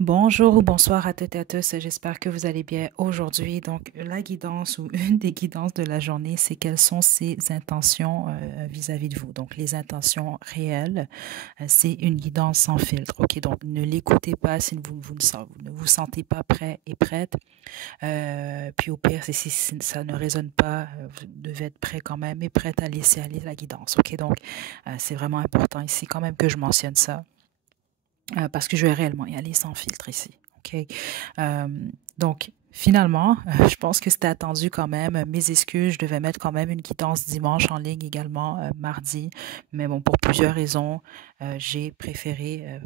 Bonjour ou bonsoir à toutes et à tous, j'espère que vous allez bien aujourd'hui. Donc, la guidance ou une des guidances de la journée, c'est quelles sont ses intentions vis-à-vis de vous. Donc, les intentions réelles, c'est une guidance sans filtre. OK, donc ne l'écoutez pas si vous ne vous sentez pas prêt et prête. Puis au pire, si ça ne résonne pas, vous devez être prêt quand même et prête à laisser aller la guidance. OK, donc c'est vraiment important ici quand même que je mentionne ça. Parce que je vais réellement y aller sans filtre ici. OK? Donc, finalement, je pense que c'était attendu quand même. Mes excuses, je devais mettre quand même une guidance dimanche en ligne également, mardi. Mais bon, pour plusieurs raisons, j'ai préféré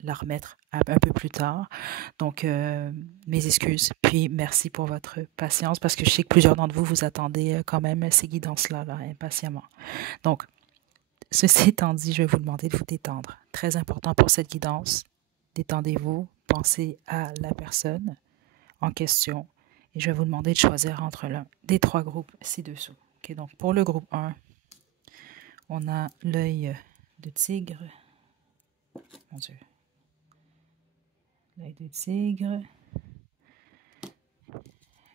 la remettre un peu plus tard. Donc, mes excuses. Puis, merci pour votre patience parce que je sais que plusieurs d'entre vous, vous attendez quand même ces guidances-là, là, impatiemment. Donc, ceci étant dit, je vais vous demander de vous détendre. Très important pour cette guidance. Détendez-vous, pensez à la personne en question et je vais vous demander de choisir entre l'un des trois groupes ci-dessous. Okay, donc pour le groupe 1, on a l'œil de tigre. Mon Dieu. L'œil de tigre.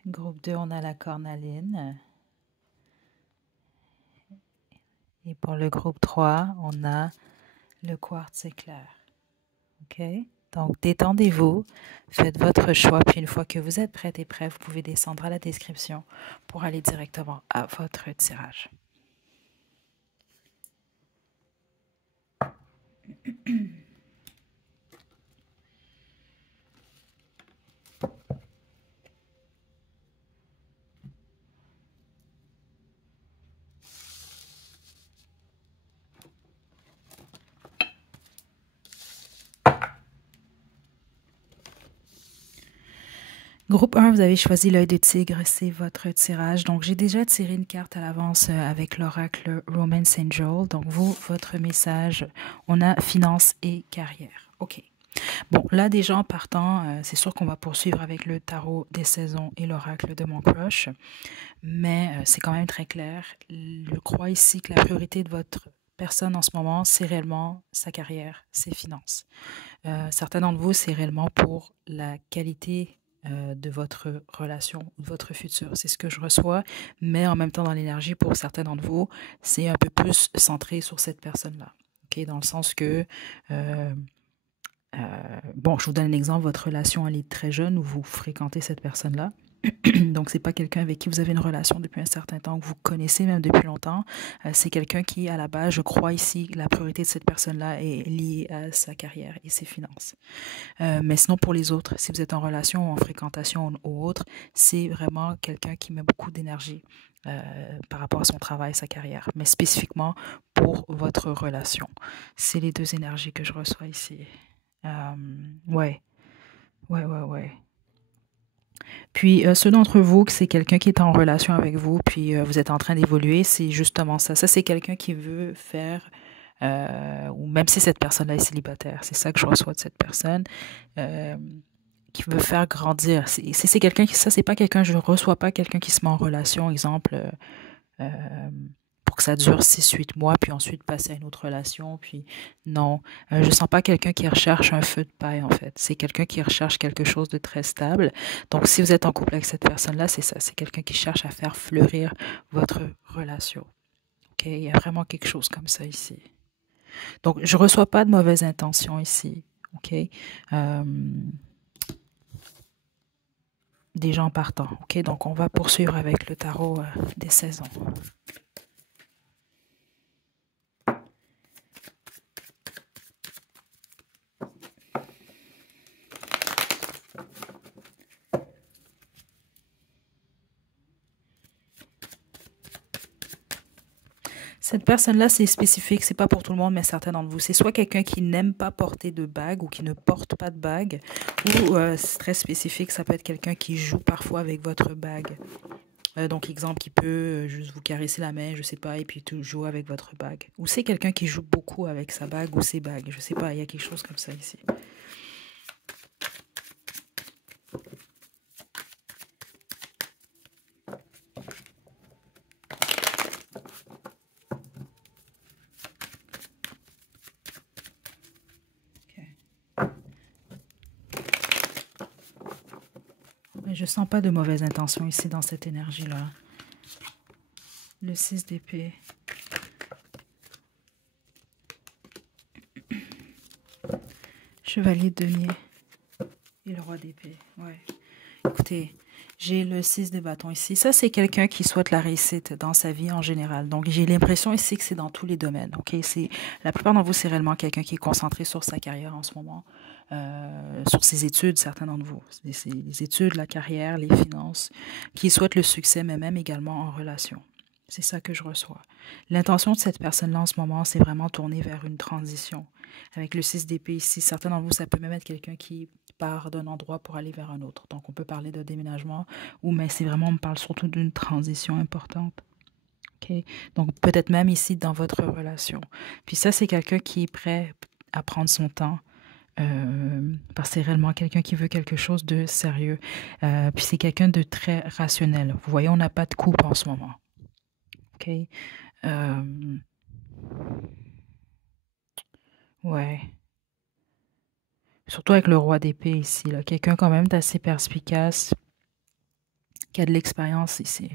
Groupe 2, on a la cornaline. Et pour le groupe 3, on a le quartz éclair. OK? Donc, détendez-vous, faites votre choix, puis une fois que vous êtes prête et prêt, vous pouvez descendre à la description pour aller directement à votre tirage. Groupe 1, vous avez choisi l'œil de tigre, c'est votre tirage. Donc, j'ai déjà tiré une carte à l'avance avec l'oracle Romance Angel. Donc, vous, votre message, on a finance et carrière. OK. Bon, là, déjà en partant, c'est sûr qu'on va poursuivre avec le tarot des saisons et l'oracle de mon crush. Mais c'est quand même très clair. Je crois ici que la priorité de votre personne en ce moment, c'est réellement sa carrière, ses finances. Certains d'entre vous, c'est réellement pour la qualité de votre relation, de votre futur. C'est ce que je reçois, mais en même temps, dans l'énergie, pour certains d'entre vous, c'est un peu plus centré sur cette personne-là. OK? Dans le sens que, bon, je vous donne un exemple, votre relation, elle est très jeune, où vous fréquentez cette personne-là. Donc, c'est pas quelqu'un avec qui vous avez une relation depuis un certain temps, que vous connaissez même depuis longtemps. C'est quelqu'un qui, à la base, je crois ici, la priorité de cette personne-là est liée à sa carrière et ses finances. Mais sinon, pour les autres, si vous êtes en relation ou en fréquentation ou autre, c'est vraiment quelqu'un qui met beaucoup d'énergie par rapport à son travail, sa carrière, mais spécifiquement pour votre relation. C'est les deux énergies que je reçois ici. Ouais, ouais. Puis, ceux d'entre vous que c'est quelqu'un qui est en relation avec vous, puis vous êtes en train d'évoluer, c'est justement ça. Ça, c'est quelqu'un qui veut faire, ou même si cette personne-là est célibataire, c'est ça que je reçois de cette personne, euh, qui veut faire grandir. C'est quelqu'un qui, ça, c'est pas quelqu'un, je ne reçois pas quelqu'un qui se met en relation, exemple, euh, pour que ça dure 6 8 mois, puis ensuite passer à une autre relation, puis non. Je sens pas quelqu'un qui recherche un feu de paille, en fait. C'est quelqu'un qui recherche quelque chose de très stable. Donc, si vous êtes en couple avec cette personne-là, c'est ça. C'est quelqu'un qui cherche à faire fleurir votre relation. OK? Il y a vraiment quelque chose comme ça ici. Donc, je reçois pas de mauvaises intentions ici. OK? Euh, des gens partants. OK? Donc, on va poursuivre avec le tarot des saisons. Cette personne-là, c'est spécifique, c'est pas pour tout le monde, mais certains d'entre vous. C'est soit quelqu'un qui n'aime pas porter de bague ou qui ne porte pas de bague, ou c'est très spécifique, ça peut être quelqu'un qui joue parfois avec votre bague. Donc, exemple, qui peut juste vous caresser la main, je sais pas, et puis tout jouer avec votre bague. Ou c'est quelqu'un qui joue beaucoup avec sa bague ou ses bagues, je sais pas, il y a quelque chose comme ça ici. Okay. Je sens pas de mauvaise intention ici dans cette énergie-là. Le 6 d'épée. Chevalier de denier. Et le roi d'épée. Ouais. Écoutez, j'ai le 6 de bâton ici. Ça, c'est quelqu'un qui souhaite la réussite dans sa vie en général. Donc, j'ai l'impression ici que c'est dans tous les domaines. Ok, la plupart d'entre vous, c'est réellement quelqu'un qui est concentré sur sa carrière en ce moment, sur ses études, certains d'entre vous. C'est les études, la carrière, les finances, qui souhaitent le succès, mais même également en relation. C'est ça que je reçois. L'intention de cette personne-là en ce moment, c'est vraiment tourner vers une transition. Avec le 6 d'épée ici, certains d'entre vous, ça peut même être quelqu'un qui part d'un endroit pour aller vers un autre. Donc, on peut parler de déménagement, mais c'est vraiment, on me parle surtout d'une transition importante. OK? Donc, peut-être même ici dans votre relation. Puis ça, c'est quelqu'un qui est prêt à prendre son temps. Parce que c'est réellement quelqu'un qui veut quelque chose de sérieux. Puis c'est quelqu'un de très rationnel. Vous voyez, on n'a pas de coupe en ce moment. OK? Ouais. Surtout avec le roi d'épée ici, là. Quelqu'un quand même d'assez perspicace, qui a de l'expérience ici.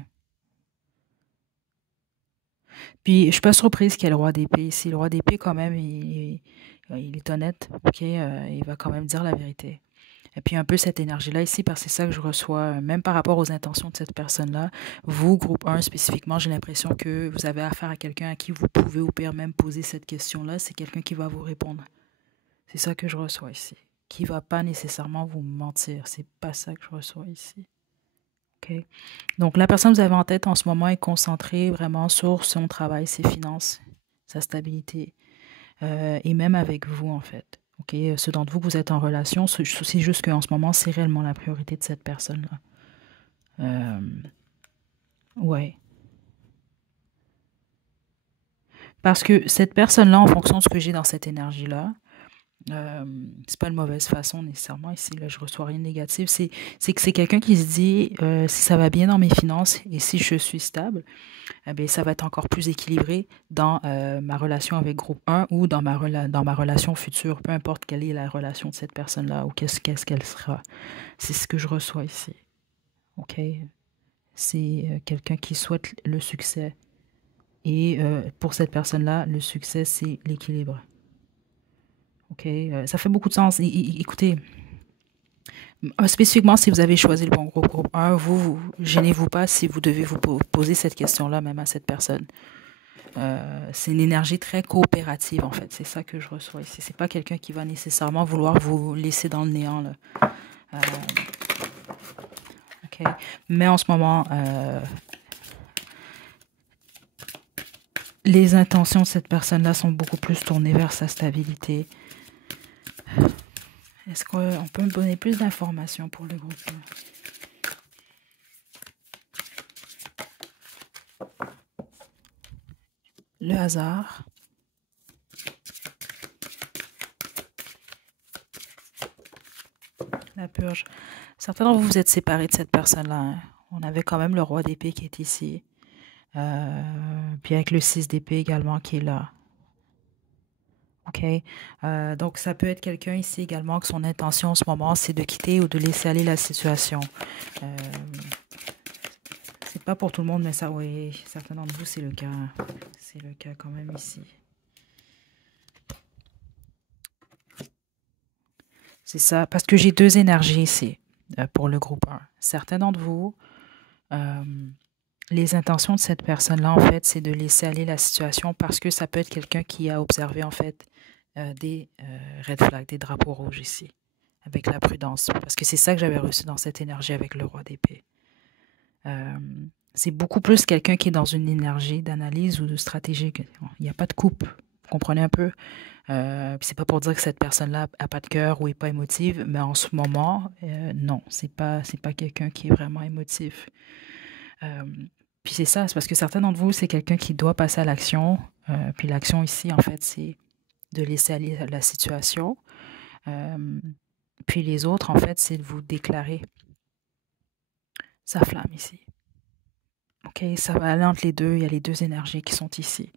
Puis, je suis pas surprise qu'il y ait le roi d'épée ici. Le roi d'épée, quand même, il est honnête, ok? Il va quand même dire la vérité. Et puis, un peu cette énergie-là ici, parce que c'est ça que je reçois, même par rapport aux intentions de cette personne-là. Vous, groupe 1 spécifiquement, j'ai l'impression que vous avez affaire à quelqu'un à qui vous pouvez au pire même poser cette question-là. C'est quelqu'un qui va vous répondre. C'est ça que je reçois ici. Qui va pas nécessairement vous mentir. C'est pas ça que je reçois ici. OK? Donc, la personne que vous avez en tête en ce moment est concentrée vraiment sur son travail, ses finances, sa stabilité, et même avec vous, en fait. OK? Ceux d'entre vous que vous êtes en relation, c'est juste qu'en ce moment, c'est réellement la priorité de cette personne-là. Ouais. Parce que cette personne-là, en fonction de ce que j'ai dans cette énergie-là, c'est pas une mauvaise façon nécessairement ici, là, je reçois rien de négatif. C'est que c'est quelqu'un qui se dit si ça va bien dans mes finances et si je suis stable, eh bien, ça va être encore plus équilibré dans ma relation avec groupe 1 ou dans dans ma relation future, peu importe quelle est la relation de cette personne-là ou qu'est-ce qu'elle sera. C'est ce que je reçois ici. OK? C'est quelqu'un qui souhaite le succès. Et pour cette personne-là, le succès, c'est l'équilibre. OK? Ça fait beaucoup de sens. Écoutez, spécifiquement, si vous avez choisi le bon groupe 1, vous gênez-vous pas si vous devez vous poser cette question-là même à cette personne. C'est une énergie très coopérative, en fait. C'est ça que je reçois ici. C'est pas quelqu'un qui va nécessairement vouloir vous laisser dans le néant, là. OK? Mais en ce moment, les intentions de cette personne-là sont beaucoup plus tournées vers sa stabilité. Est-ce qu'on peut me donner plus d'informations pour le groupe? Le hasard. La purge. Certains d'entre vous vous êtes séparés de cette personne-là. Hein. On avait quand même le roi d'épée qui est ici. Puis avec le 6 d'épée également qui est là. OK? Donc, ça peut être quelqu'un ici également que son intention en ce moment, c'est de quitter ou de laisser aller la situation. C'est pas pour tout le monde, mais ça, oui, certains d'entre vous, c'est le cas. C'est le cas quand même ici. C'est ça, parce que j'ai deux énergies ici pour le groupe 1. Certains d'entre vous, les intentions de cette personne-là, en fait, c'est de laisser aller la situation parce que ça peut être quelqu'un qui a observé, en fait, des red flags, des drapeaux rouges ici, avec la prudence. Parce que c'est ça que j'avais reçu dans cette énergie avec le roi d'épée. C'est beaucoup plus quelqu'un qui est dans une énergie d'analyse ou de stratégie. Il n'y a pas de coupe. Vous comprenez un peu? C'est pas pour dire que cette personne-là a pas de cœur ou est pas émotive, mais en ce moment, non, c'est pas quelqu'un qui est vraiment émotif. Puis c'est ça, c'est parce que certains d'entre vous, c'est quelqu'un qui doit passer à l'action. Puis l'action ici, en fait, c'est de laisser aller la situation. Puis les autres, en fait, c'est de vous déclarer sa flamme ici. OK, ça va aller entre les deux. Il y a les deux énergies qui sont ici.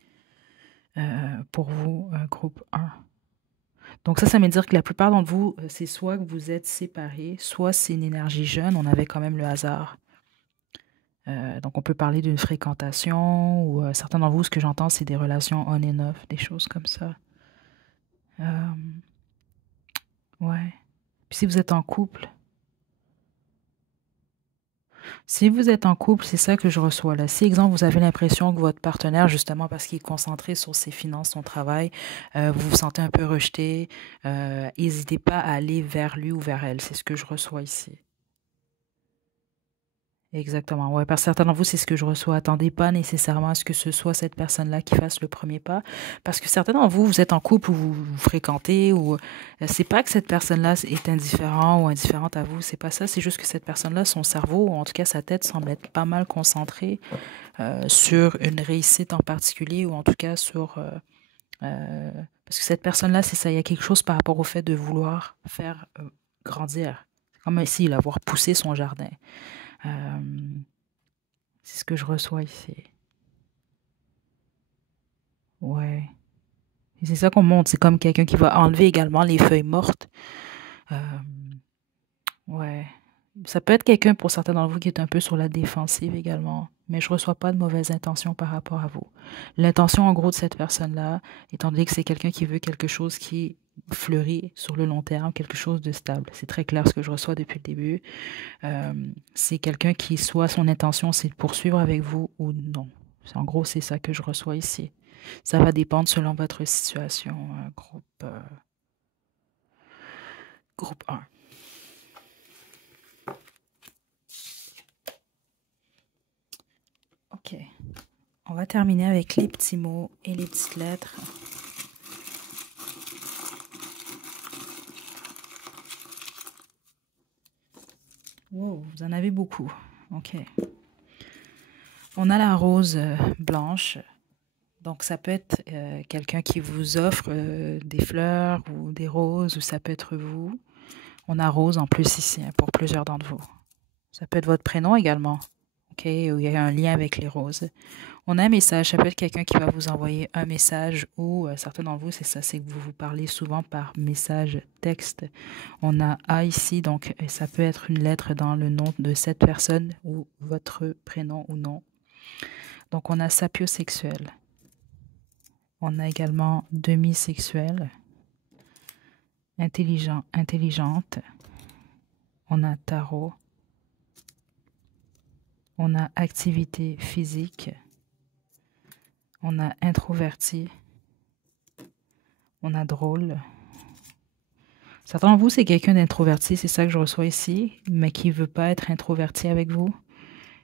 Pour vous, groupe 1. Donc ça veut dire que la plupart d'entre vous, c'est soit que vous êtes séparés, soit c'est une énergie jeune, on avait quand même le hasard. Donc on peut parler d'une fréquentation, ou certains d'entre vous, ce que j'entends, c'est des relations on and off, des choses comme ça. Euh, ouais. Puis si vous êtes en couple, c'est ça que je reçois là. Si, exemple, vous avez l'impression que votre partenaire, justement parce qu'il est concentré sur ses finances, son travail, vous vous sentez un peu rejeté, n'hésitez pas à aller vers lui ou vers elle. C'est ce que je reçois ici. Exactement. Ouais, parce que certains d'entre vous, c'est ce que je reçois. Attendez pas nécessairement à ce que ce soit cette personne-là qui fasse le premier pas. Parce que certains d'entre vous, vous êtes en couple ou vous fréquentez, ou c'est pas que cette personne-là est indifférent ou indifférente à vous. C'est pas ça. C'est juste que cette personne-là, son cerveau, ou en tout cas sa tête, semble être pas mal concentrée sur une réussite en particulier, ou en tout cas sur. Parce que cette personne-là, c'est ça. Il y a quelque chose par rapport au fait de vouloir faire grandir. C'est comme s'il avoir poussé son jardin. C'est ce que je reçois ici. Ouais. Et c'est ça qu'on montre. C'est comme quelqu'un qui va enlever également les feuilles mortes. Euh, ouais. Ça peut être quelqu'un, pour certains d'entre vous, qui est un peu sur la défensive également. Mais je ne reçois pas de mauvaises intentions par rapport à vous. L'intention, en gros, de cette personne-là, étant donné que c'est quelqu'un qui veut quelque chose qui fleurit sur le long terme, quelque chose de stable. C'est très clair ce que je reçois depuis le début. C'est quelqu'un qui, soit son intention, c'est de poursuivre avec vous ou non. En gros, c'est ça que je reçois ici. Ça va dépendre selon votre situation. Groupe 1. OK. On va terminer avec les petits mots et les petites lettres. Wow, vous en avez beaucoup. OK. On a la rose blanche. Donc, ça peut être quelqu'un qui vous offre des fleurs ou des roses, ou ça peut être vous. On a rose en plus ici, pour plusieurs d'entre vous. Ça peut être votre prénom également, OK, où il y a un lien avec les roses. On a un message, ça peut être quelqu'un qui va vous envoyer un message, ou certains d'entre vous, c'est ça, c'est que vous vous parlez souvent par message texte. On a A ici, donc ça peut être une lettre dans le nom de cette personne, ou votre prénom ou nom. Donc, on a sapiosexuel. On a également demi-sexuel, intelligent, intelligente. On a tarot. On a activité physique. On a introverti. On a drôle. Certains d'entre vous, c'est quelqu'un d'introverti, c'est ça que je reçois ici, mais qui ne veut pas être introverti avec vous.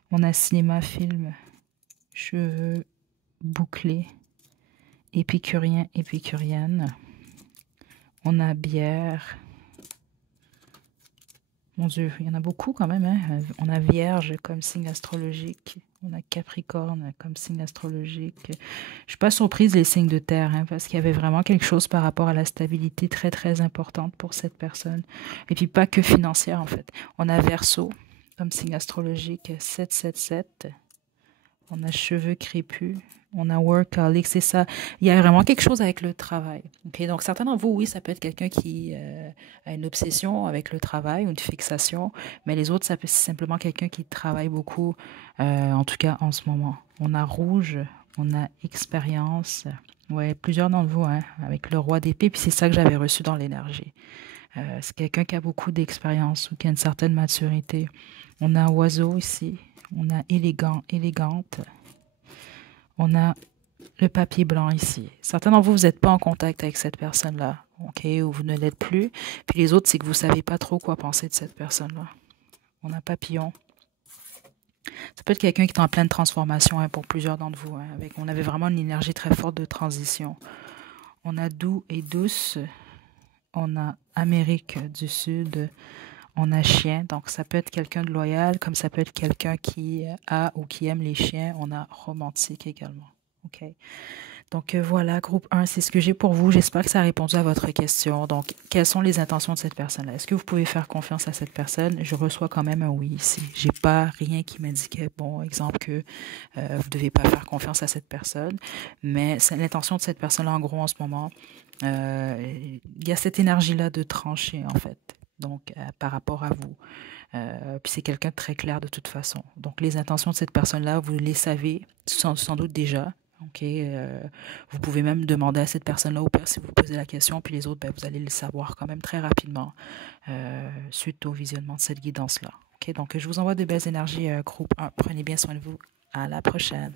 On a cinéma, film, cheveux bouclés, épicurien, épicurienne. On a bière. Mon Dieu, il y en a beaucoup quand même. Hein? On a Vierge comme signe astrologique. On a Capricorne comme signe astrologique. Je ne suis pas surprise les signes de terre, hein, parce qu'il y avait vraiment quelque chose par rapport à la stabilité très, très importante pour cette personne. Et puis pas que financière, en fait. On a Verseau comme signe astrologique 777. On a cheveux crépus. On a workaholic, c'est ça. Il y a vraiment quelque chose avec le travail. Okay? Donc, certains d'entre vous, oui, ça peut être quelqu'un qui a une obsession avec le travail ou une fixation, mais les autres, ça peut être simplement quelqu'un qui travaille beaucoup, en tout cas en ce moment. On a rouge, on a expérience. Ouais, plusieurs d'entre vous, hein, avec le roi d'épée, puis c'est ça que j'avais reçu dans l'énergie. C'est quelqu'un qui a beaucoup d'expérience ou qui a une certaine maturité. On a oiseau ici. On a élégant, élégante. On a le papier blanc ici. Certains d'entre vous, vous n'êtes pas en contact avec cette personne-là, OK, ou vous ne l'êtes plus. Puis les autres, c'est que vous ne savez pas trop quoi penser de cette personne-là. On a papillon. Ça peut être quelqu'un qui est en pleine transformation, hein, pour plusieurs d'entre vous. Hein, on avait vraiment une énergie très forte de transition. On a doux et douce. On a Amérique du Sud. On a chien, donc ça peut être quelqu'un de loyal, comme ça peut être quelqu'un qui a ou qui aime les chiens. On a romantique également. OK. Donc voilà, groupe 1, c'est ce que j'ai pour vous. J'espère que ça a répondu à votre question. Donc, quelles sont les intentions de cette personne-là? Est-ce que vous pouvez faire confiance à cette personne? Je reçois quand même un oui ici. J'ai pas rien qui m'indiquait, bon, exemple, que vous ne devez pas faire confiance à cette personne. Mais c'est l'intention de cette personne-là, en gros, en ce moment. Il y a cette énergie-là de trancher, en fait, donc par rapport à vous. Puis c'est quelqu'un de très clair de toute façon. Donc les intentions de cette personne-là, vous les savez sans doute déjà. Ok, vous pouvez même demander à cette personne-là au pire si vous posez la question, puis les autres, ben, vous allez le savoir quand même très rapidement suite au visionnement de cette guidance-là. Ok, donc je vous envoie de belles énergies, groupe 1. Prenez bien soin de vous. À la prochaine.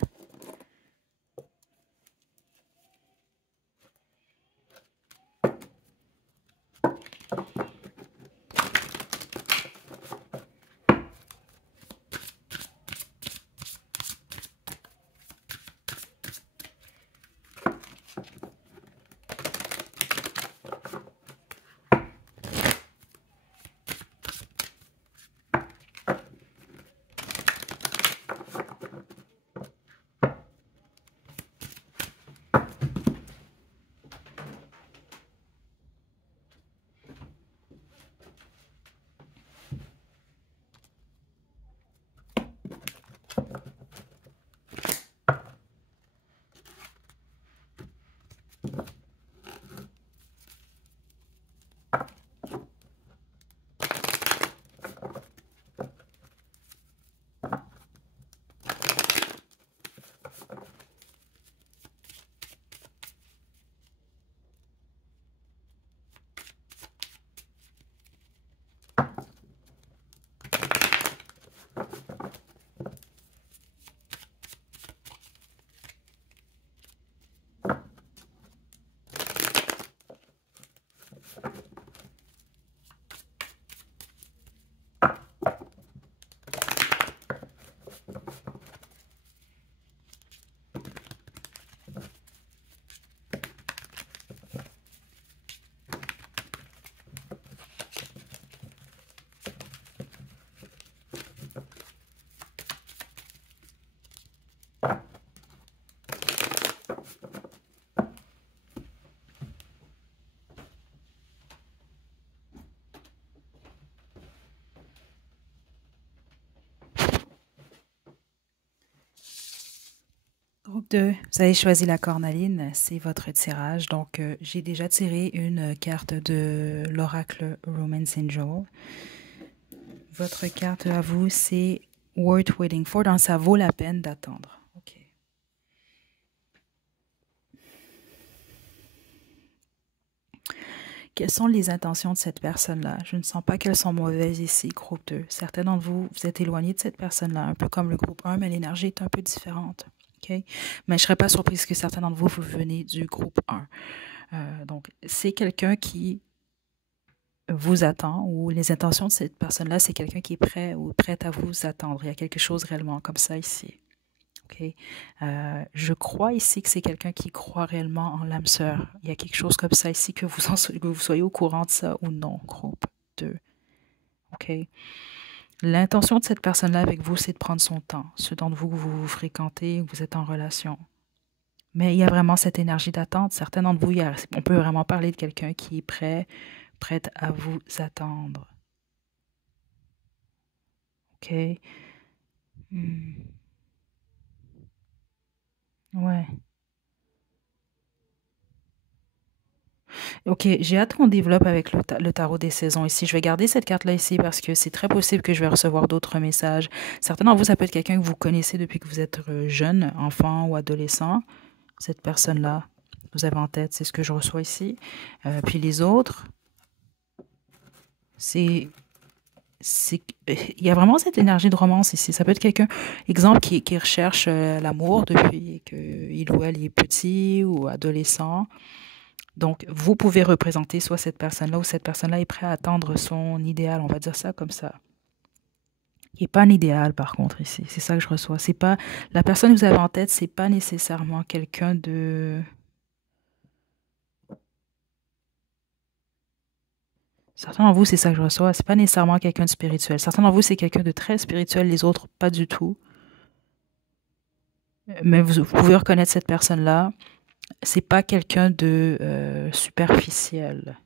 Groupe 2, vous avez choisi la cornaline, c'est votre tirage. Donc, j'ai déjà tiré une carte de l'oracle Romance Angel. Votre carte à vous, c'est Worth Waiting For, donc ça vaut la peine d'attendre. Ok. Quelles sont les intentions de cette personne-là? Je ne sens pas qu'elles sont mauvaises ici, groupe 2. Certains d'entre vous, vous êtes éloignés de cette personne-là, un peu comme le groupe 1, mais l'énergie est un peu différente. Okay? Mais je ne serais pas surprise que certains d'entre vous, vous venez du groupe 1. Donc, c'est quelqu'un qui vous attend, ou les intentions de cette personne-là, c'est quelqu'un qui est prêt ou prête à vous attendre. Il y a quelque chose réellement comme ça ici. Okay? Je crois ici que c'est quelqu'un qui croit réellement en l'âme sœur. Il y a quelque chose comme ça ici, que vous soyez au courant de ça ou non, groupe 2. OK? L'intention de cette personne-là avec vous, c'est de prendre son temps. Ceux d'entre vous que vous fréquentez, vous êtes en relation. Mais il y a vraiment cette énergie d'attente. Certains d'entre vous, on peut vraiment parler de quelqu'un qui est prête à vous attendre. OK? Ouais. Ok, j'ai hâte qu'on développe avec le tarot des saisons ici. Je vais garder cette carte-là ici parce que c'est très possible que je vais recevoir d'autres messages. Certains d'entre vous, ça peut être quelqu'un que vous connaissez depuis que vous êtes jeune, enfant ou adolescent. Cette personne-là, vous avez en tête, c'est ce que je reçois ici. Puis les autres, il y a vraiment cette énergie de romance ici. Ça peut être quelqu'un, exemple, qui recherche l'amour depuis qu'il ou elle est petit ou adolescent. Donc, vous pouvez représenter soit cette personne-là ou cette personne-là est prête à attendre son idéal, on va dire ça comme ça. Il n'est pas un idéal, par contre, ici. C'est ça que je reçois. C'est pas la personne que vous avez en tête, c'est pas nécessairement quelqu'un de... Certains d'entre vous, c'est ça que je reçois. C'est pas nécessairement quelqu'un de spirituel. Certains d'entre vous, c'est quelqu'un de très spirituel, les autres, pas du tout. Mais vous pouvez reconnaître cette personne-là. C'est pas quelqu'un de superficiel.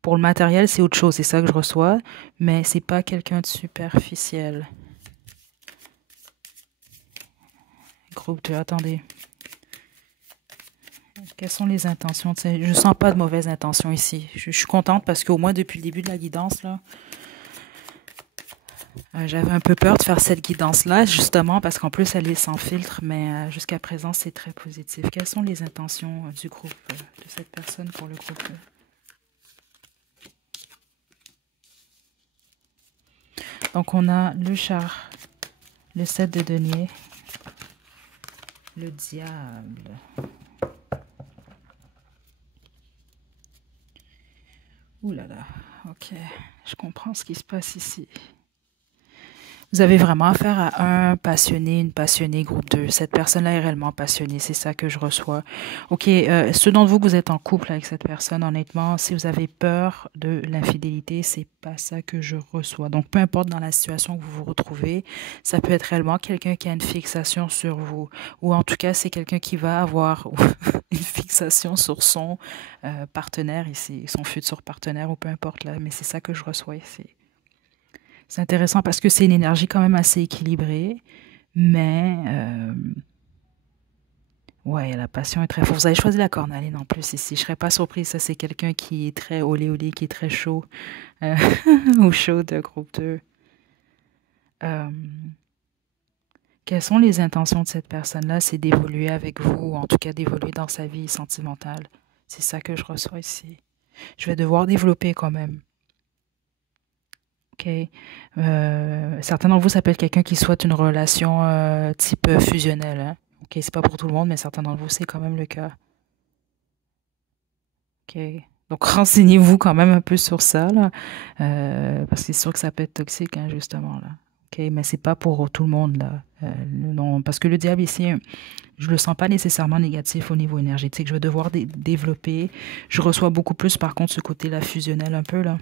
Pour le matériel, c'est autre chose, c'est ça que je reçois, mais c'est pas quelqu'un de superficiel. Groupe 2, attendez. Quelles sont les intentions? Je ne sens pas de mauvaises intentions ici. Je suis contente parce qu'au moins depuis le début de la guidance, là, j'avais un peu peur de faire cette guidance-là, justement, parce qu'en plus, elle est sans filtre, mais jusqu'à présent, c'est très positif. Quelles sont les intentions du groupe, de cette personne pour le groupe? Donc, on a le char, le 7 de denier, le diable. Ouh là là, ok, je comprends ce qui se passe ici. Vous avez vraiment affaire à un passionné, une passionnée, groupe 2. Cette personne-là est réellement passionnée, c'est ça que je reçois. Ok, ceux d'entre vous que vous êtes en couple avec cette personne, honnêtement, si vous avez peur de l'infidélité, c'est pas ça que je reçois. Donc, peu importe dans la situation que vous vous retrouvez, ça peut être réellement quelqu'un qui a une fixation sur vous. Ou en tout cas, c'est quelqu'un qui va avoir une fixation sur son partenaire ici, son futur partenaire, ou peu importe là. Mais c'est ça que je reçois ici. C'est intéressant parce que c'est une énergie quand même assez équilibrée, mais ouais, la passion est très forte. Vous avez choisi la cornaline en plus ici. Je serais pas surprise. Ça, c'est quelqu'un qui est très olé olé, qui est très chaud, euh, ou chaud de groupe 2. Euh, quelles sont les intentions de cette personne-là? C'est d'évoluer avec vous, ou en tout cas d'évoluer dans sa vie sentimentale. C'est ça que je reçois ici. Je vais devoir développer quand même. Ok. Certains d'entre vous, ça peut être quelqu'un qui souhaite une relation type fusionnelle. Hein? Ok, c'est pas pour tout le monde, mais certains d'entre vous, c'est quand même le cas. Ok. Donc renseignez-vous quand même un peu sur ça, là, parce que c'est sûr que ça peut être toxique, hein, justement, là. Ok, mais c'est pas pour tout le monde, là. Non, parce que le diable ici, je le sens pas nécessairement négatif au niveau énergétique. Je vais devoir développer. Je reçois beaucoup plus, par contre, ce côté-là fusionnel un peu, là.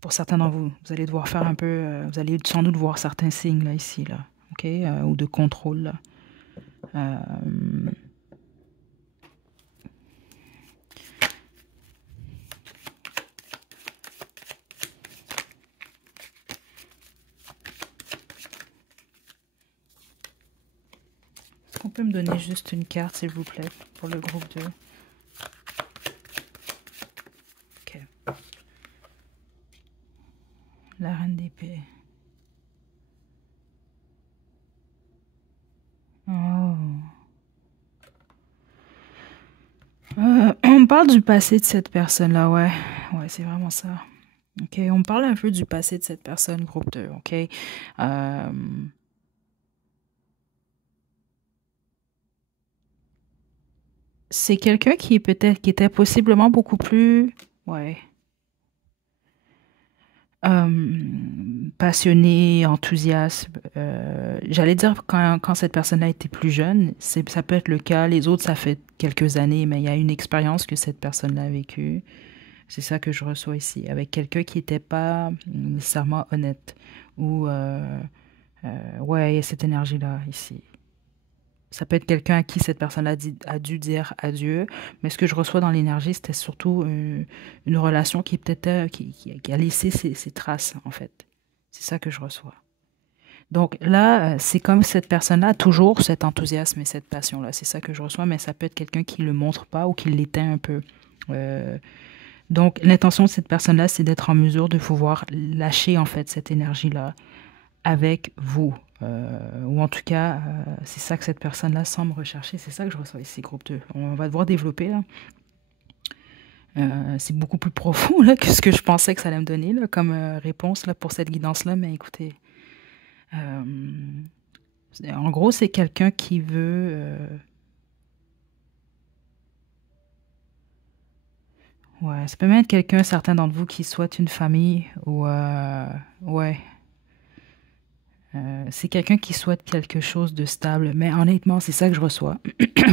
Pour certains d'entre vous, vous allez devoir faire un peu, vous allez sans doute voir certains signes là ici là, ok, ou de contrôle là. Euh, Est-ce qu'on peut me donner juste une carte s'il vous plaît pour le groupe 2? Ok. La reine d'épée. Oh. On me parle du passé de cette personne-là, ouais. Ouais, c'est vraiment ça. Ok, on me parle un peu du passé de cette personne, groupe 2, ok. C'est quelqu'un qui peut-être, qui était possiblement beaucoup plus, ouais, passionné, enthousiaste. J'allais dire quand cette personne-là était plus jeune, ça peut être le cas. Les autres, ça fait quelques années, mais il y a une expérience que cette personne-là a vécue. C'est ça que je reçois ici, avec quelqu'un qui n'était pas nécessairement honnête. Ou, ouais, il y a cette énergie-là ici. Ça peut être quelqu'un à qui cette personne-là a dû dire adieu, mais ce que je reçois dans l'énergie, c'était surtout une relation qui peut-être qui a laissé ses traces, en fait. C'est ça que je reçois. Donc là, c'est comme cette personne-là a toujours cet enthousiasme et cette passion-là. C'est ça que je reçois, mais ça peut être quelqu'un qui ne le montre pas ou qui l'éteint un peu. Euh, donc l'intention de cette personne-là, c'est d'être en mesure de pouvoir lâcher, en fait, cette énergie-là avec vous. Ou en tout cas, c'est ça que cette personne-là semble rechercher. C'est ça que je reçois ici, groupe 2. On va devoir développer, là. C'est beaucoup plus profond là, que ce que je pensais que ça allait me donner là, comme réponse là, pour cette guidance-là. Mais écoutez, euh, en gros, c'est quelqu'un qui veut... ouais, ça peut même être quelqu'un, certains d'entre vous, qui souhaite une famille ou... ouais, c'est quelqu'un qui souhaite quelque chose de stable, mais honnêtement, c'est ça que je reçois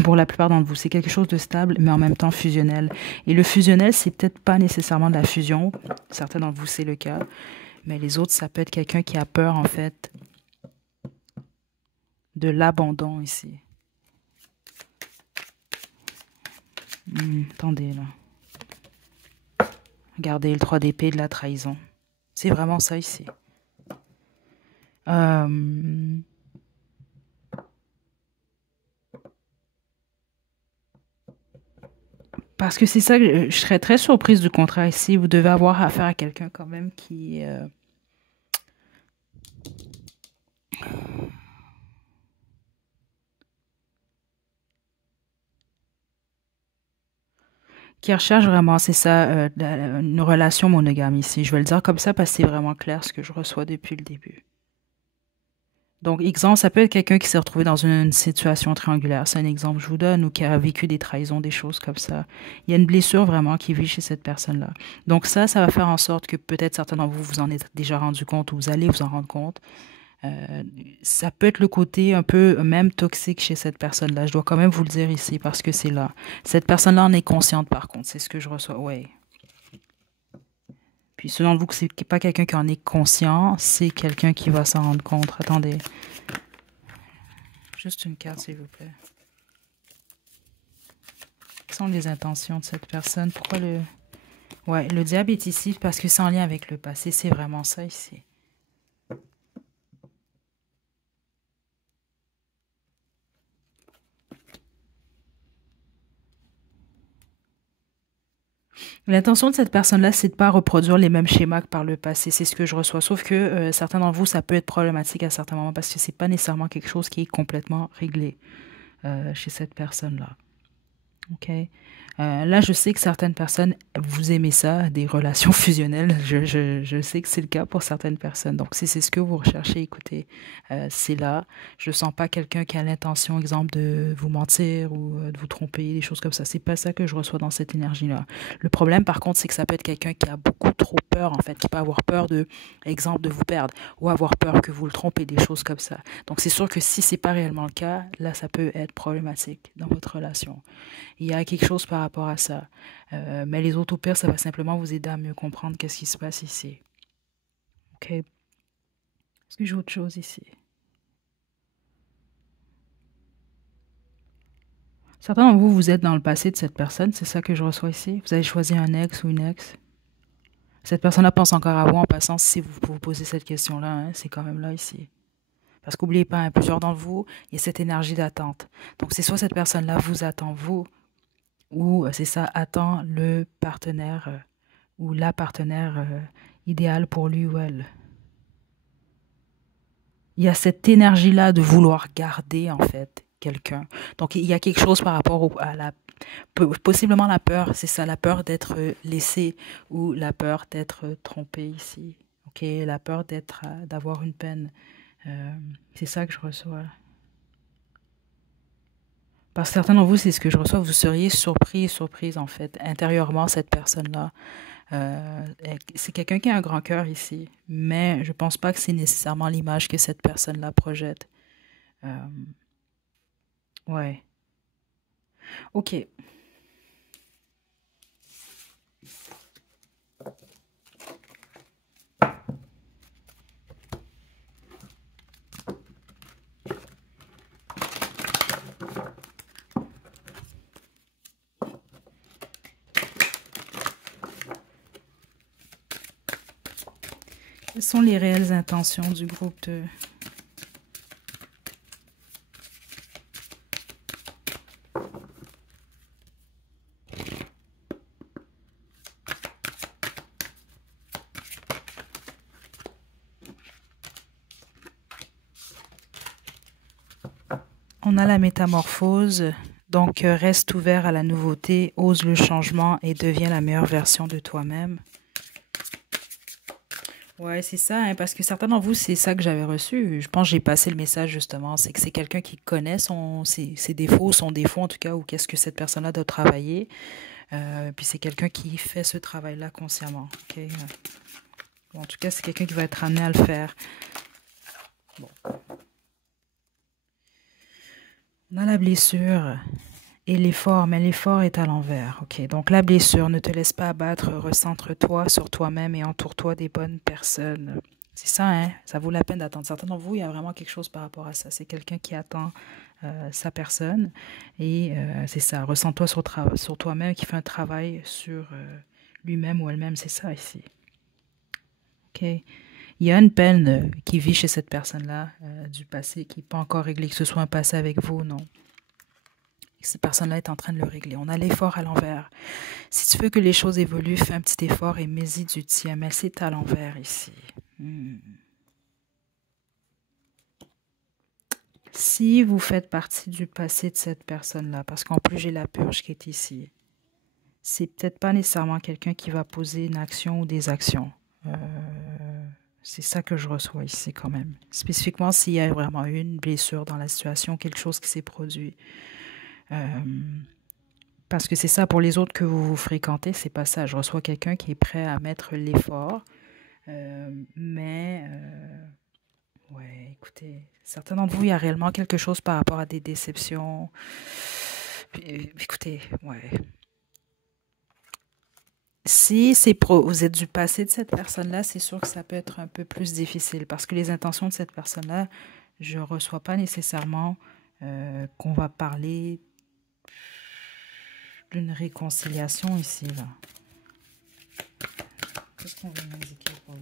pour la plupart d'entre vous. C'est quelque chose de stable, mais en même temps fusionnel. Et le fusionnel, c'est peut-être pas nécessairement de la fusion. Certains d'entre vous, c'est le cas. Mais les autres, ça peut être quelqu'un qui a peur, en fait, de l'abandon ici. Attendez, là. Regardez le 3 d'épée de la trahison. C'est vraiment ça ici. Euh, Parce que c'est ça, je serais très surprise du contrat ici. Vous devez avoir affaire à quelqu'un quand même qui recherche vraiment, c'est ça, une relation monogame ici. Je vais le dire comme ça parce que c'est vraiment clair ce que je reçois depuis le début. Donc, exemple, ça peut être quelqu'un qui s'est retrouvé dans une situation triangulaire. C'est un exemple que je vous donne, ou qui a vécu des trahisons, des choses comme ça. Il y a une blessure vraiment qui vit chez cette personne-là. Donc ça va faire en sorte que peut-être certains d'entre vous vous en êtes déjà rendu compte ou vous allez vous en rendre compte. Euh, Ça peut être le côté un peu même toxique chez cette personne-là. Je dois quand même vous le dire ici parce que c'est là. Cette personne-là en est consciente par contre. C'est ce que je reçois. Ouais. Puis selon vous que c'est pas quelqu'un qui en est conscient, c'est quelqu'un qui va s'en rendre compte. Attendez. Juste une carte, s'il vous plaît. Quelles sont les intentions de cette personne? Pourquoi le... Ouais, le diable est ici parce que c'est en lien avec le passé. C'est vraiment ça ici. L'intention de cette personne-là, c'est de pas reproduire les mêmes schémas que par le passé. C'est ce que je reçois. Sauf que certains d'entre vous, ça peut être problématique à certains moments parce que c'est pas nécessairement quelque chose qui est complètement réglé chez cette personne-là. OK? Là, je sais que certaines personnes, vous aimez ça, des relations fusionnelles. Je sais que c'est le cas pour certaines personnes. Donc, si c'est ce que vous recherchez, écoutez, c'est là. Je ne sens pas quelqu'un qui a l'intention, exemple, de vous mentir ou de vous tromper, des choses comme ça. C'est pas ça que je reçois dans cette énergie-là. Le problème, par contre, c'est que ça peut être quelqu'un qui a beaucoup trop peur, en fait, qui peut avoir peur de, exemple, de vous perdre ou avoir peur que vous le trompez, des choses comme ça. Donc, c'est sûr que si c'est pas réellement le cas, là, ça peut être problématique dans votre relation. Il y a quelque chose par rapport à ça. Mais les autres, au pire, ça va simplement vous aider à mieux comprendre qu'est-ce qui se passe ici. OK? Est-ce que j'ai autre chose ici? Certains d'entre vous, vous êtes dans le passé de cette personne, c'est ça que je reçois ici. Vous avez choisi un ex ou une ex. Cette personne-là pense encore à vous en passant, si vous vous posez cette question-là, hein, c'est quand même là ici. Parce qu'oubliez pas, hein, plusieurs d'entre vous, il y a cette énergie d'attente. Donc c'est soit cette personne-là vous attend, vous, ou c'est ça, attend le partenaire ou la partenaire idéale pour lui ou elle. Il y a cette énergie-là de vouloir garder, en fait, quelqu'un. Donc, il y a quelque chose par rapport à la... Possiblement la peur, c'est ça, la peur d'être laissé ou la peur d'être trompé ici. OK, la peur d'avoir une peine. Euh, c'est ça que je reçois. Parce que certains d'entre vous, c'est ce que je reçois, vous seriez surprise, en fait, intérieurement, cette personne-là. C'est quelqu'un qui a un grand cœur ici, mais je pense pas que c'est nécessairement l'image que cette personne-là projette. Euh, ouais. OK. Quelles sont les réelles intentions du groupe de... On a la métamorphose, donc reste ouvert à la nouveauté, ose le changement et deviens la meilleure version de toi-même. Ouais, c'est ça, hein, parce que certains d'entre vous, c'est ça que j'avais reçu. Je pense que j'ai passé le message justement. C'est que c'est quelqu'un qui connaît ses défauts, son défaut en tout cas, ou qu'est-ce que cette personne-là doit travailler. Puis c'est quelqu'un qui fait ce travail-là consciemment. Ok. Bon, en tout cas, c'est quelqu'un qui va être amené à le faire. Bon. On a la blessure et l'effort, mais l'effort est à l'envers. Ok. Donc la blessure, ne te laisse pas abattre, recentre-toi sur toi-même et entoure-toi des bonnes personnes. C'est ça, hein? Ça vaut la peine d'attendre. Certains d'entre vous, il y a vraiment quelque chose par rapport à ça. C'est quelqu'un qui attend sa personne et c'est ça. Ressens-toi sur toi-même, qui fait un travail sur lui-même ou elle-même. C'est ça ici. OK? Il y a une peine qui vit chez cette personne-là du passé qui n'est pas encore réglée, que ce soit un passé avec vous ou non. Cette personne-là est en train de le régler. On a l'effort à l'envers. Si tu veux que les choses évoluent, fais un petit effort et mets-y du tien. Mais c'est à l'envers ici. Si vous faites partie du passé de cette personne-là, parce qu'en plus j'ai la purge qui est ici, c'est peut-être pas nécessairement quelqu'un qui va poser une action ou des actions. C'est ça que je reçois ici quand même. Spécifiquement s'il y a vraiment eu une blessure dans la situation, quelque chose qui s'est produit. Parce que c'est ça pour les autres que vous fréquentez, c'est pas ça. Je reçois quelqu'un qui est prêt à mettre l'effort, ouais, écoutez, certains d'entre vous, il y a réellement quelque chose par rapport à des déceptions. Écoutez, ouais. Si vous êtes du passé de cette personne-là, c'est sûr que ça peut être un peu plus difficile parce que les intentions de cette personne-là, je ne reçois pas nécessairement qu'on va parler d'une réconciliation ici, là. Qu'est-ce qu'on veut m'indiquer pour le...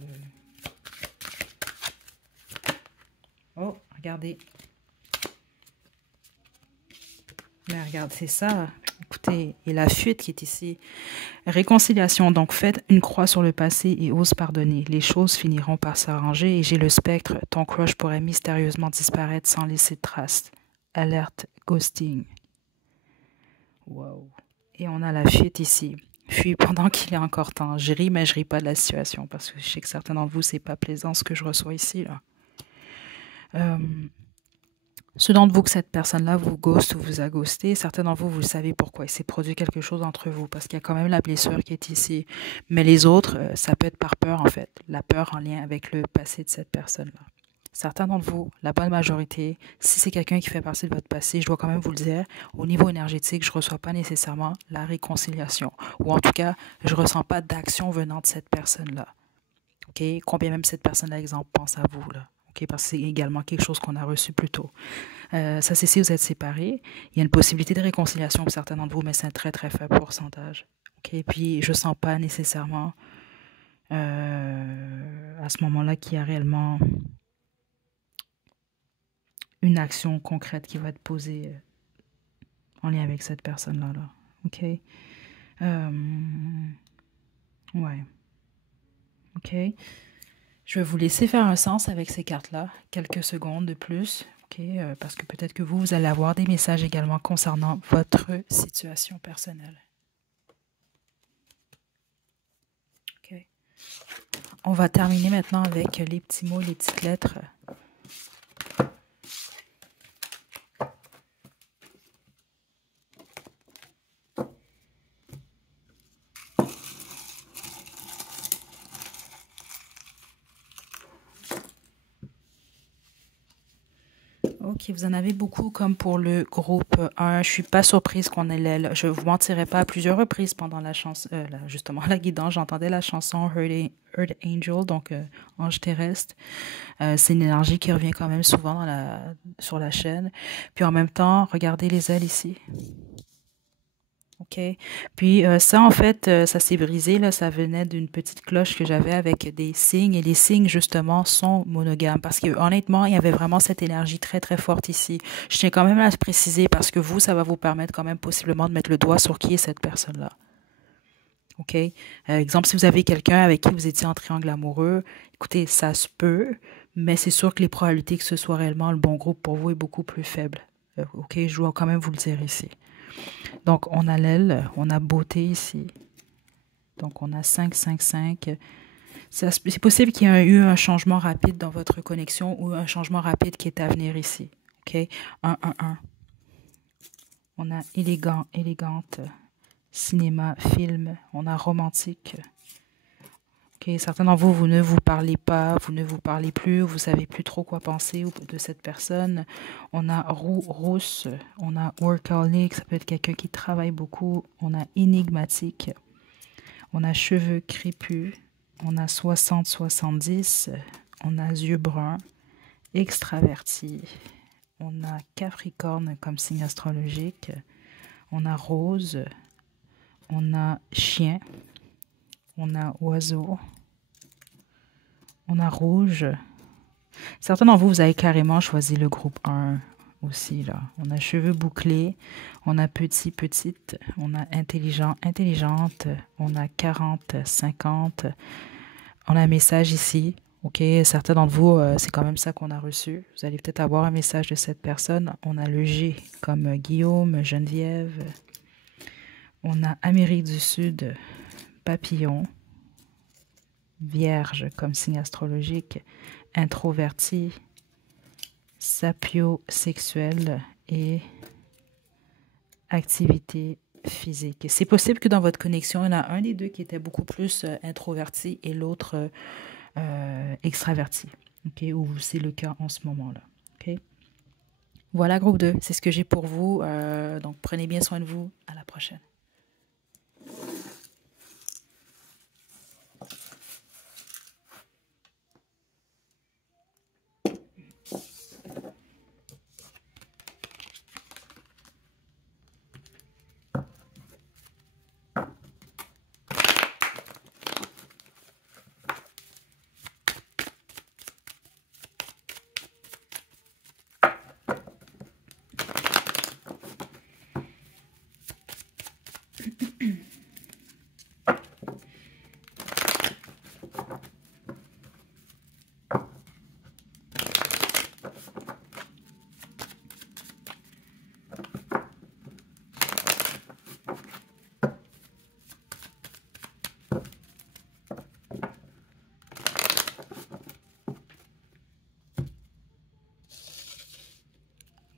Oh, regardez. Mais regarde, c'est ça. Écoutez, et la fuite qui est ici. Réconciliation, donc faites une croix sur le passé et ose pardonner. Les choses finiront par s'arranger et j'ai le spectre. Ton crush pourrait mystérieusement disparaître sans laisser de traces. Alerte ghosting. Wow. Et on a la fuite ici. Fuis pendant qu'il est encore temps. Je ris, mais je ris pas de la situation parce que je sais que certains d'entre vous, c'est pas plaisant ce que je reçois ici, là. Ceux d'entre vous que cette personne-là vous ghost ou vous a ghosté, certains d'entre vous, vous le savez pourquoi. Il s'est produit quelque chose entre vous parce qu'il y a quand même la blessure qui est ici. Mais les autres, ça peut être par peur en fait. La peur en lien avec le passé de cette personne-là. Certains d'entre vous, la bonne majorité, si c'est quelqu'un qui fait partie de votre passé, je dois quand même vous le dire, au niveau énergétique, je ne reçois pas nécessairement la réconciliation. Ou en tout cas, je ne ressens pas d'action venant de cette personne-là. Okay? Combien même cette personne-là, exemple, pense à vous, là. Okay? Parce que c'est également quelque chose qu'on a reçu plus tôt. Ça, c'est si vous êtes séparés. Il y a une possibilité de réconciliation pour certains d'entre vous, mais c'est un très, très faible pourcentage. Okay? Puis, je ne sens pas nécessairement à ce moment-là qu'il y a réellement une action concrète qui va être posée en lien avec cette personne-là. Là. OK? Ouais. OK? Je vais vous laisser faire un sens avec ces cartes-là, quelques secondes de plus, ok, parce que peut-être que vous allez avoir des messages également concernant votre situation personnelle. OK. On va terminer maintenant avec les petits mots, les petites lettres. Ok, vous en avez beaucoup comme pour le groupe 1. Je suis pas surprise qu'on ait l'aile. Je vous mentirai pas, à plusieurs reprises pendant la chanson, justement la guidance, j'entendais la chanson Earth Angel, donc Ange terrestre. C'est une énergie qui revient quand même souvent sur la chaîne. Puis en même temps, regardez les ailes ici. OK. Puis ça, en fait, ça s'est brisé, là. Ça venait d'une petite cloche que j'avais avec des signes. Et les signes, justement, sont monogames. Parce que honnêtement, il y avait vraiment cette énergie très, très forte ici. Je tiens quand même à le préciser parce que vous, ça va vous permettre quand même possiblement de mettre le doigt sur qui est cette personne-là. OK? Exemple, si vous avez quelqu'un avec qui vous étiez en triangle amoureux, écoutez, ça se peut, mais c'est sûr que les probabilités que ce soit réellement le bon groupe pour vous est beaucoup plus faible. OK? Je dois quand même vous le dire ici. Donc, on a l'aile, on a beauté ici. Donc, on a 5, 5, 5. C'est possible qu'il y ait eu un changement rapide dans votre connexion ou un changement rapide qui est à venir ici. OK? 1, 1, 1. On a élégant, élégante, cinéma, film. On a romantique. OK? Certains d'entre vous, vous ne vous parlez pas, vous ne vous parlez plus, vous savez plus trop quoi penser de cette personne. On a rousse, on a workaholic, ça peut être quelqu'un qui travaille beaucoup. On a énigmatique, on a cheveux crépus, on a 60-70, on a yeux bruns, extraverti, on a Capricorne comme signe astrologique, on a rose, on a chien, on a oiseau, on a rouge. Certains d'entre vous, vous avez carrément choisi le groupe 1. aussi, là. On a cheveux bouclés, on a petit, petite, on a intelligent, intelligente, on a 40, 50. On a un message ici. OK, certains d'entre vous, c'est quand même ça qu'on a reçu. Vous allez peut-être avoir un message de cette personne. On a le G comme Guillaume, Geneviève. On a Amérique du Sud, Papillon. Vierge comme signe astrologique. Introverti. Sapiosexuel et activité physique. C'est possible que dans votre connexion, il y en a un des deux qui était beaucoup plus introverti et l'autre extraverti. OK, ou c'est le cas en ce moment-là. OK. Voilà, groupe 2, c'est ce que j'ai pour vous. Donc, prenez bien soin de vous. À la prochaine.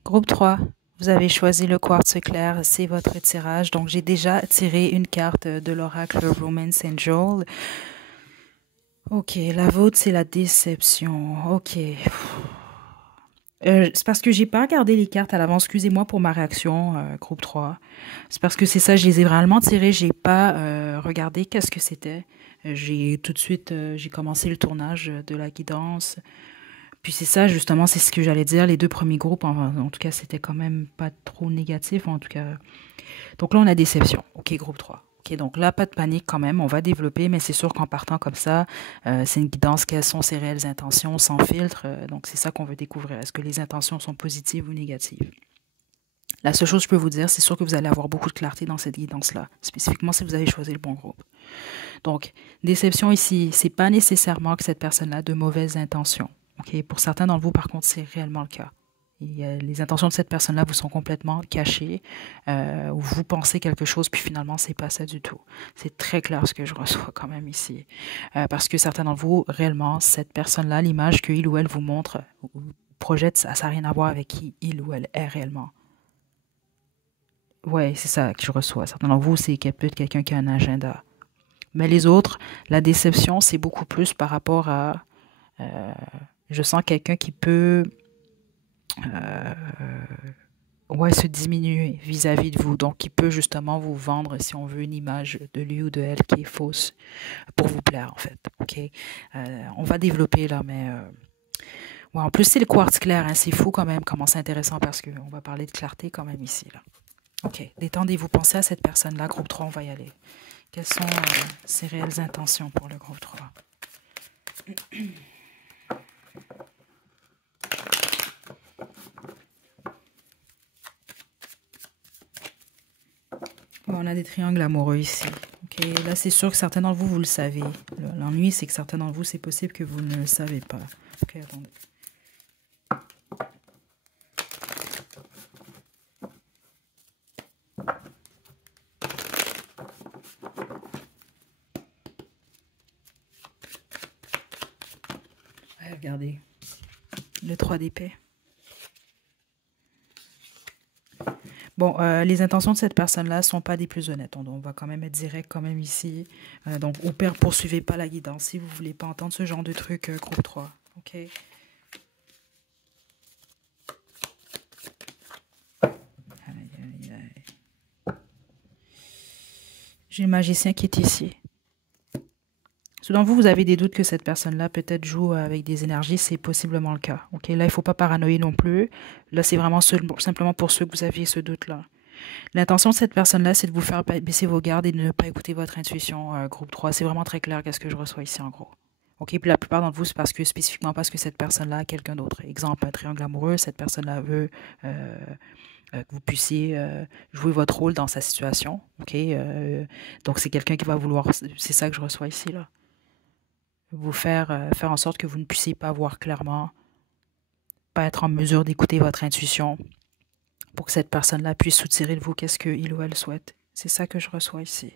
Groupe 3, vous avez choisi le quartz clair, c'est votre tirage. Donc, j'ai déjà tiré une carte de l'oracle Romance Angel. OK, la vôtre, c'est la déception. OK. C'est parce que j'ai pas regardé les cartes à l'avance. Excusez-moi pour ma réaction, groupe 3. C'est parce que c'est ça, je les ai vraiment tirées. J'ai pas regardé qu'est-ce que c'était. J'ai tout de suite, j'ai commencé le tournage de la guidance. Puis c'est ça, justement, c'est ce que j'allais dire. Les deux premiers groupes, en tout cas, c'était quand même pas trop négatif, en tout cas. Donc là, on a déception. OK, groupe 3. OK, donc là, pas de panique quand même. On va développer, mais c'est sûr qu'en partant comme ça, c'est une guidance. Quelles sont ses réelles intentions, sans filtre. Donc c'est ça qu'on veut découvrir. Est-ce que les intentions sont positives ou négatives? La seule chose que je peux vous dire, c'est sûr que vous allez avoir beaucoup de clarté dans cette guidance-là, spécifiquement si vous avez choisi le bon groupe. Donc, déception ici, c'est pas nécessairement que cette personne-là a de mauvaises intentions. Okay? Pour certains d'entre vous, par contre, c'est réellement le cas. Les intentions de cette personne-là vous sont complètement cachées, ou vous pensez quelque chose, puis finalement, c'est pas ça du tout. C'est très clair ce que je reçois quand même ici. Parce que certains d'entre vous, réellement, cette personne-là, l'image qu'il ou elle vous montre, ou projette, ça n'a rien à voir avec qui il ou elle est réellement. Ouais, c'est ça que je reçois. Certains d'entre vous, c'est peut-être quelqu'un qui a un agenda. Mais les autres, la déception, c'est beaucoup plus par rapport à... je sens quelqu'un qui peut se diminuer vis-à-vis de vous. Donc, qui peut justement vous vendre, si on veut, une image de lui ou de elle qui est fausse pour vous plaire, en fait. OK? On va développer là, mais... ouais, en plus, c'est le quartz clair. Hein, c'est fou quand même comment c'est intéressant parce qu'on va parler de clarté quand même ici. Là. OK, détendez-vous. Pensez à cette personne-là. Groupe 3, on va y aller. Quelles sont ses réelles intentions pour le groupe 3? On a des triangles amoureux ici. Okay, là, c'est sûr que certains d'entre vous, vous le savez. L'ennui, c'est que certains d'entre vous, c'est possible que vous ne le savez pas. OK, attendez. Ouais, regardez. Le 3 d'épée. Bon, les intentions de cette personne-là ne sont pas des plus honnêtes. On va quand même être direct quand même ici. Donc, au pire, poursuivez pas la guidance si vous ne voulez pas entendre ce genre de truc, groupe 3. OK? Aïe, aïe, aïe. J'ai le magicien qui est ici. Selon vous, vous avez des doutes que cette personne-là peut-être joue avec des énergies, c'est possiblement le cas. Ok, là, il ne faut pas paranoïer non plus. Là, c'est vraiment simplement pour ceux que vous aviez ce doute-là. L'intention de cette personne-là, c'est de vous faire baisser vos gardes et de ne pas écouter votre intuition, groupe 3. C'est vraiment très clair qu'est-ce que je reçois ici, en gros. OK, puis la plupart d'entre vous, c'est parce que spécifiquement parce que cette personne-là a quelqu'un d'autre. Exemple, un triangle amoureux, cette personne-là veut que vous puissiez jouer votre rôle dans sa situation. OK? Donc, c'est quelqu'un qui va vouloir, c'est ça que je reçois ici, là. Vous faire en sorte que vous ne puissiez pas voir clairement, pas être en mesure d'écouter votre intuition pour que cette personne-là puisse soutirer de vous qu'est-ce qu'il ou elle souhaite. C'est ça que je reçois ici.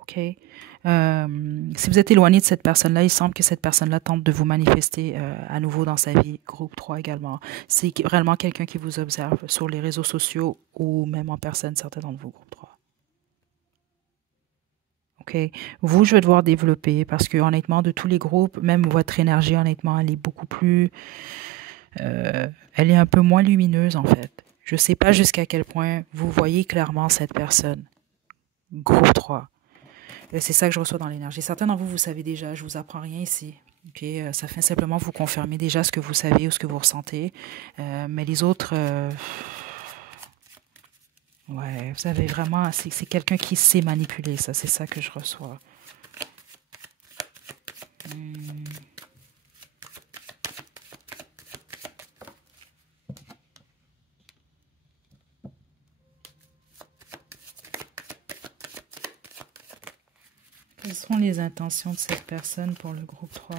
OK? Si vous êtes éloigné de cette personne-là, il semble que cette personne-là tente de vous manifester à nouveau dans sa vie. Groupe 3 également. C'est vraiment quelqu'un qui vous observe sur les réseaux sociaux ou même en personne, certains d'entre vous, groupe 3. OK? Vous, je vais devoir développer parce que honnêtement, de tous les groupes, même votre énergie, honnêtement, elle est beaucoup plus... elle est un peu moins lumineuse, en fait. Je ne sais pas jusqu'à quel point vous voyez clairement cette personne. Groupe 3. C'est ça que je reçois dans l'énergie. Certains d'entre vous, vous savez déjà, je vous apprends rien ici. Ok, ça fait simplement vous confirmer déjà ce que vous savez ou ce que vous ressentez. Mais les autres, ouais, vous avez vraiment, c'est quelqu'un qui sait manipuler ça. C'est ça que je reçois. Quelles sont les intentions de cette personne pour le groupe 3?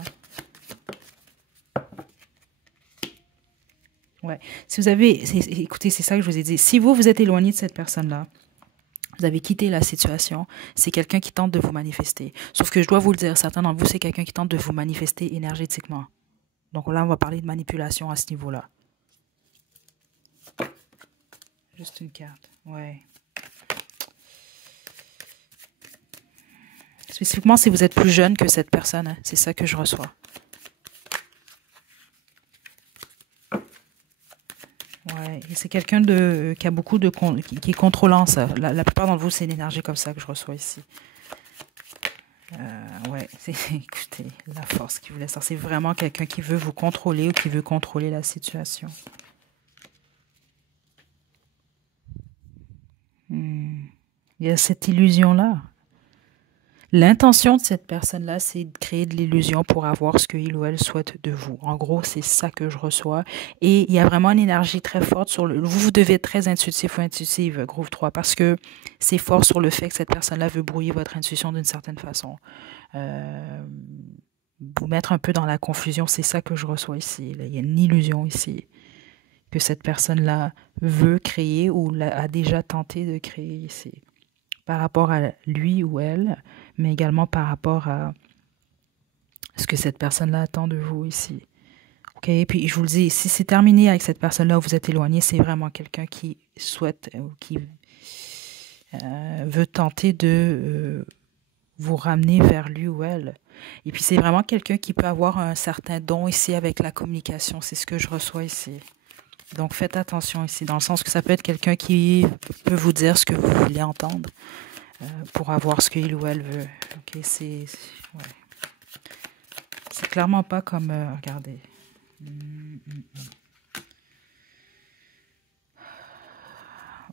Ouais. Si vous avez, écoutez, c'est ça que je vous ai dit. Si vous êtes éloigné de cette personne-là, vous avez quitté la situation, c'est quelqu'un qui tente de vous manifester. Sauf que je dois vous le dire, certains d'entre vous, c'est quelqu'un qui tente de vous manifester énergétiquement. Donc là, on va parler de manipulation à ce niveau-là. Juste une carte, ouais. Spécifiquement, si vous êtes plus jeune que cette personne, hein, c'est ça que je reçois. Ouais, et c'est quelqu'un qui a beaucoup de... qui est contrôlant, ça. La plupart d'entre vous, c'est une énergie comme ça que je reçois ici. Ouais, écoutez, la force qui vous laisse. C'est vraiment quelqu'un qui veut vous contrôler ou qui veut contrôler la situation. Il y a cette illusion-là. L'intention de cette personne-là, c'est de créer de l'illusion pour avoir ce qu'il ou elle souhaite de vous. En gros, c'est ça que je reçois. Et il y a vraiment une énergie très forte sur le... Vous devez être très intuitif ou intuitive, groupe 3, parce que c'est fort sur le fait que cette personne-là veut brouiller votre intuition d'une certaine façon. Vous mettre un peu dans la confusion, c'est ça que je reçois ici. Il y a une illusion ici que cette personne-là veut créer ou a déjà tenté de créer ici. Par rapport à lui ou elle, mais également par rapport à ce que cette personne-là attend de vous ici. OK? Puis je vous le dis, si c'est terminé avec cette personne-là où vous êtes éloigné, c'est vraiment quelqu'un qui souhaite ou qui veut tenter de vous ramener vers lui ou elle. Et puis c'est vraiment quelqu'un qui peut avoir un certain don ici avec la communication. C'est ce que je reçois ici. Donc faites attention ici, dans le sens que ça peut être quelqu'un qui peut vous dire ce que vous voulez entendre pour avoir ce qu'il ou elle veut. Ok, c'est clairement pas comme... regardez.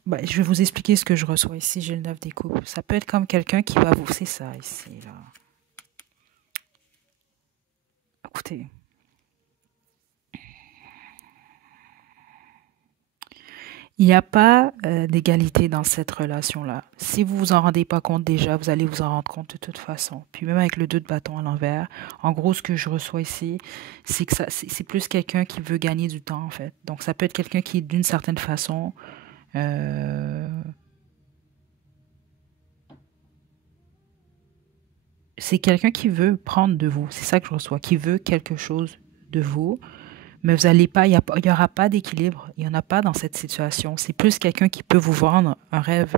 Bah, je vais vous expliquer ce que je reçois ici. J'ai le 9 des coupes. Ça peut être comme quelqu'un qui va vous... C'est ça ici, là. Écoutez... Il n'y a pas d'égalité dans cette relation-là. Si vous vous en rendez pas compte déjà, vous allez vous en rendre compte de toute façon. Puis même avec le 2 de bâton à l'envers, en gros, ce que je reçois ici, c'est que c'est plus quelqu'un qui veut gagner du temps, en fait. Donc, ça peut être quelqu'un qui, d'une certaine façon, c'est quelqu'un qui veut prendre de vous. C'est ça que je reçois, qui veut quelque chose de vous. Mais vous allez pas, il y aura pas d'équilibre. Il n'y en a pas dans cette situation. C'est plus quelqu'un qui peut vous vendre un rêve.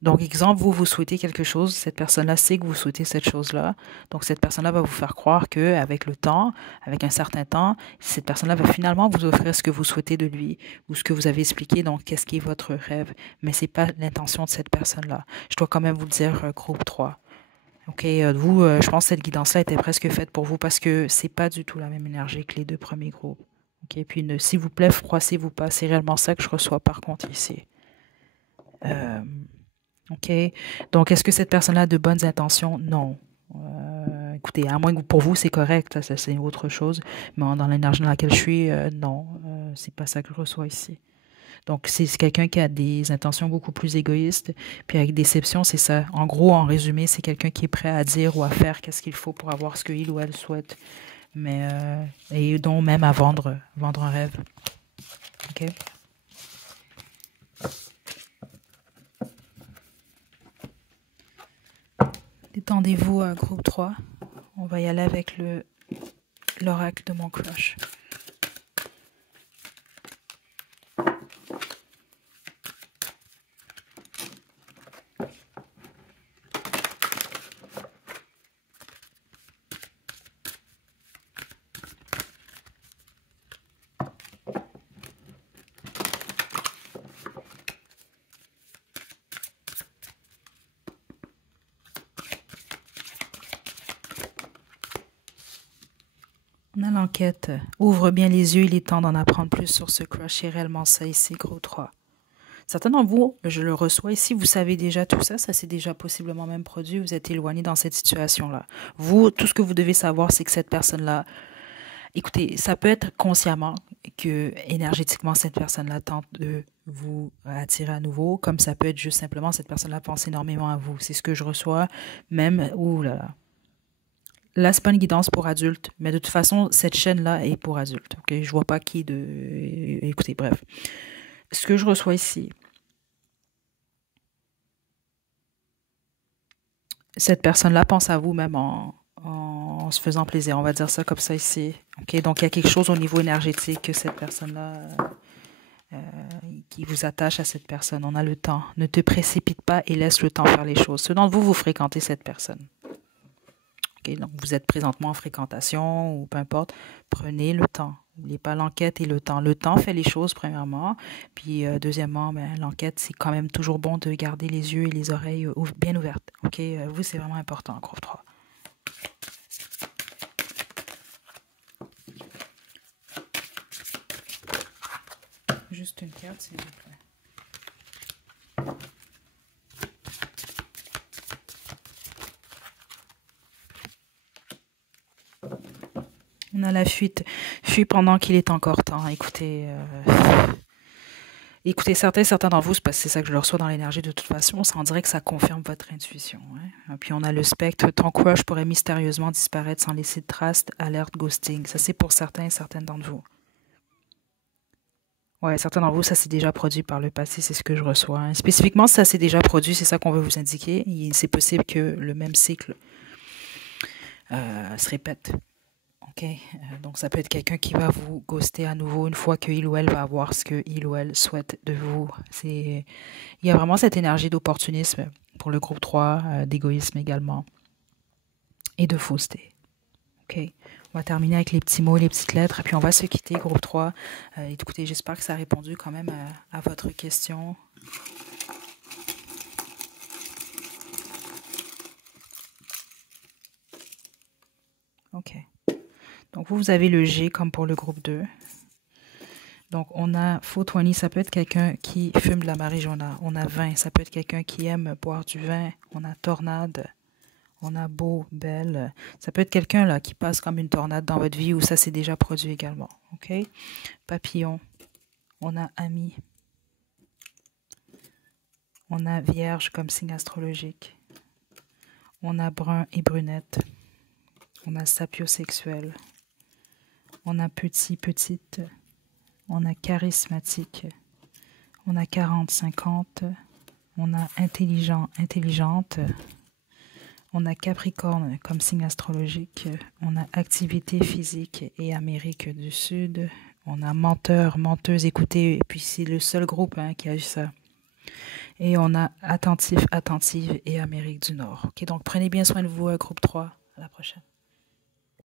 Donc, exemple, vous souhaitez quelque chose, cette personne-là sait que vous souhaitez cette chose-là. Donc, cette personne-là va vous faire croire qu'avec le temps, avec un certain temps, cette personne-là va finalement vous offrir ce que vous souhaitez de lui ou ce que vous avez expliqué, donc qu'est-ce qui est votre rêve. Mais ce n'est pas l'intention de cette personne-là. Je dois quand même vous le dire, groupe 3. OK, vous, je pense que cette guidance-là était presque faite pour vous parce que c'est pas du tout la même énergie que les 2 premiers groupes. OK, puis s'il vous plaît, froissez-vous pas. C'est réellement ça que je reçois par contre ici. OK, donc est-ce que cette personne-là a de bonnes intentions? Non. écoutez, à moins que pour vous, c'est correct, ça c'est autre chose. Mais dans l'énergie dans laquelle je suis, non, c'est pas ça que je reçois ici. Donc, c'est quelqu'un qui a des intentions beaucoup plus égoïstes. Puis avec déception, c'est ça. En gros, en résumé, c'est quelqu'un qui est prêt à dire ou à faire qu'est-ce qu'il faut pour avoir ce qu'il ou elle souhaite. Mais, et donc même à vendre un rêve. OK? Détendez-vous, groupe 3. On va y aller avec l'oracle de mon crush. On a l'enquête. Ouvre bien les yeux, il est temps d'en apprendre plus sur ce crush. C'est réellement ça ici, gros 3. Certains d'entre vous, je le reçois ici, vous savez déjà tout ça, ça s'est déjà possiblement même produit, vous êtes éloigné dans cette situation-là. Vous, tout ce que vous devez savoir, c'est que cette personne-là, écoutez, ça peut être consciemment que énergétiquement, cette personne-là tente de vous attirer à nouveau, comme ça peut être juste simplement cette personne-là pense énormément à vous. C'est ce que je reçois, même, ouh là là. Là, c'est pas une guidance pour adultes, mais de toute façon, cette chaîne-là est pour adultes. Ok, je vois pas qui de. Écoutez, bref. Ce que je reçois ici, cette personne-là pense à vous même en se faisant plaisir. On va dire ça comme ça ici. Ok, donc il y a quelque chose au niveau énergétique que cette personne-là qui vous attache à cette personne. On a le temps. Ne te précipite pas et laisse le temps faire les choses. Ceux d'entre vous, vous fréquentez cette personne. Okay, donc, vous êtes présentement en fréquentation ou peu importe, prenez le temps. N'oubliez pas l'enquête et le temps. Le temps fait les choses, premièrement. Puis, deuxièmement, ben, l'enquête, c'est quand même toujours bon de garder les yeux et les oreilles bien ouvertes. OK? Vous, c'est vraiment important, groupe 3. Juste une carte, s'il vous plaît. On a la fuite. Fuis pendant qu'il est encore temps. Écoutez, écoutez certains d'entre vous, c'est parce que c'est ça que je le reçois dans l'énergie de toute façon, on dirait que ça confirme votre intuition. Hein? Puis on a le spectre. Ton crush pourrait mystérieusement disparaître sans laisser de traces. Alerte ghosting. Ça, c'est pour certains et certaines d'entre vous. Ouais, certains d'entre vous, ça s'est déjà produit par le passé, c'est ce que je reçois. Hein. Spécifiquement, ça s'est déjà produit, c'est ça qu'on veut vous indiquer. C'est possible que le même cycle se répète. Ok, donc ça peut être quelqu'un qui va vous ghoster à nouveau une fois qu'il ou elle va avoir ce qu'il ou elle souhaite de vous. Il y a vraiment cette énergie d'opportunisme pour le groupe 3, d'égoïsme également, et de fausseté. Ok, on va terminer avec les petits mots, les petites lettres, et puis on va se quitter, groupe 3. Écoutez, j'espère que ça a répondu quand même à votre question. Ok. Donc, vous avez le G comme pour le groupe 2. Donc, on a Faux-Toigny, ça peut être quelqu'un qui fume de la marijuana. On a 20, ça peut être quelqu'un qui aime boire du vin. On a Tornade. On a Beau, Belle. Ça peut être quelqu'un là qui passe comme une tornade dans votre vie ou ça s'est déjà produit également. OK? Papillon. On a Ami. On a Vierge comme signe astrologique. On a Brun et Brunette. On a Sapiosexuel. On a Petit, Petite. On a Charismatique. On a 40, 50. On a Intelligent, Intelligente. On a Capricorne comme signe astrologique. On a Activité physique et Amérique du Sud. On a Menteur, Menteuse, écoutez. Et puis c'est le seul groupe qui a eu ça. Et on a Attentif, Attentive et Amérique du Nord. Ok, donc prenez bien soin de vous, groupe 3. À la prochaine.